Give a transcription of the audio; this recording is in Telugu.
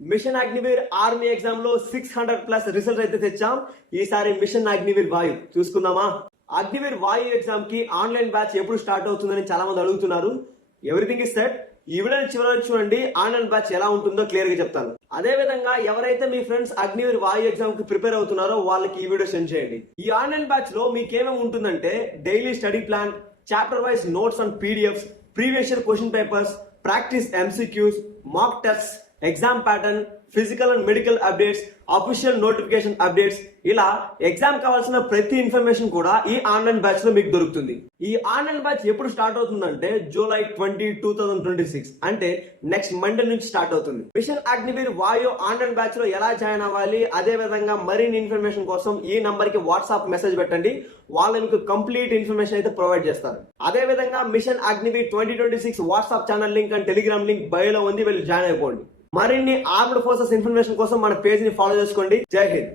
మిషన్ అగ్నివీర్ ఆర్మీ ఎగ్జామ్ లో 600+ రిజల్ట్ అయితే తెచ్చాం. ఈసారి మిషన్ అగ్నివీర్ వాయు చూసుకుందామా. అగ్నివీర్ వాయు ఎగ్జామ్ కి ఆన్లైన్ బ్యాచ్ ఎప్పుడు స్టార్ట్ అవుతుందని చాలా మంది అడుగుతున్నారు. Everything is set. ఈ వీడియో చివరి చూడండి, ఆన్లైన్ బ్యాచ్ ఎలా ఉంటుందో క్లియర్ గా చెప్తాను. అదే విధంగా ఎవరైతే మీ ఫ్రెండ్స్ అగ్నివీర్ వాయు ఎగ్జామ్ కి ప్రిపేర్ అవుతున్నారో వాళ్ళకి ఈ వీడియో సెండ్ చేయండి. ఈ ఆన్లైన్ బ్యాచ్ లో మీకు ఏమేమి ఉంటుందంటే daily study plan, chapter wise notes and PDFs, previous year question papers, practice MCQs, mock test, exam pattern, physical and medical updates, official notification updates, ఇలా ఎగ్జామ్ కావాల్సిన ప్రతి ఇన్ఫర్మేషన్ కూడా ఈ ఆన్లైన్ బ్యాచ్ లో మీకు దొరుకుతుంది. ఈ ఆన్లైన్ బ్యాచ్ ఎప్పుడు స్టార్ట్ అవుతుందంటే జూలై 20, 2026 అంటే నెక్స్ట్ మండే నుంచి స్టార్ట్ అవుతుంది. మిషన్ అగ్నివీర్ వాయు ఆన్లైన్ బ్యాచ్ లో ఎలా జాయిన్ అవ్వాలి, అదే విధంగా మరిన్ని ఇన్ఫర్మేషన్ కోసం ఈ నంబర్ కి వాట్సాప్ మెసేజ్ పెట్టండి. వాళ్ళు మీకు కంప్లీట్ ఇన్ఫర్మేషన్ అయితే ప్రొవైడ్ చేస్తారు. అదే విధంగా mission Agniveer 2026 WhatsApp channel link and Telegram link బయోలో ఉంది, వెళ్ళి జాయిన్ అయిపోండి. మరిన్ని ఆర్మ్డ్ ఫోర్సెస్ ఇన్ఫర్మేషన్ కోసం మన పేజ్ ని ఫాలో చేసుకోండి. జై హింద్.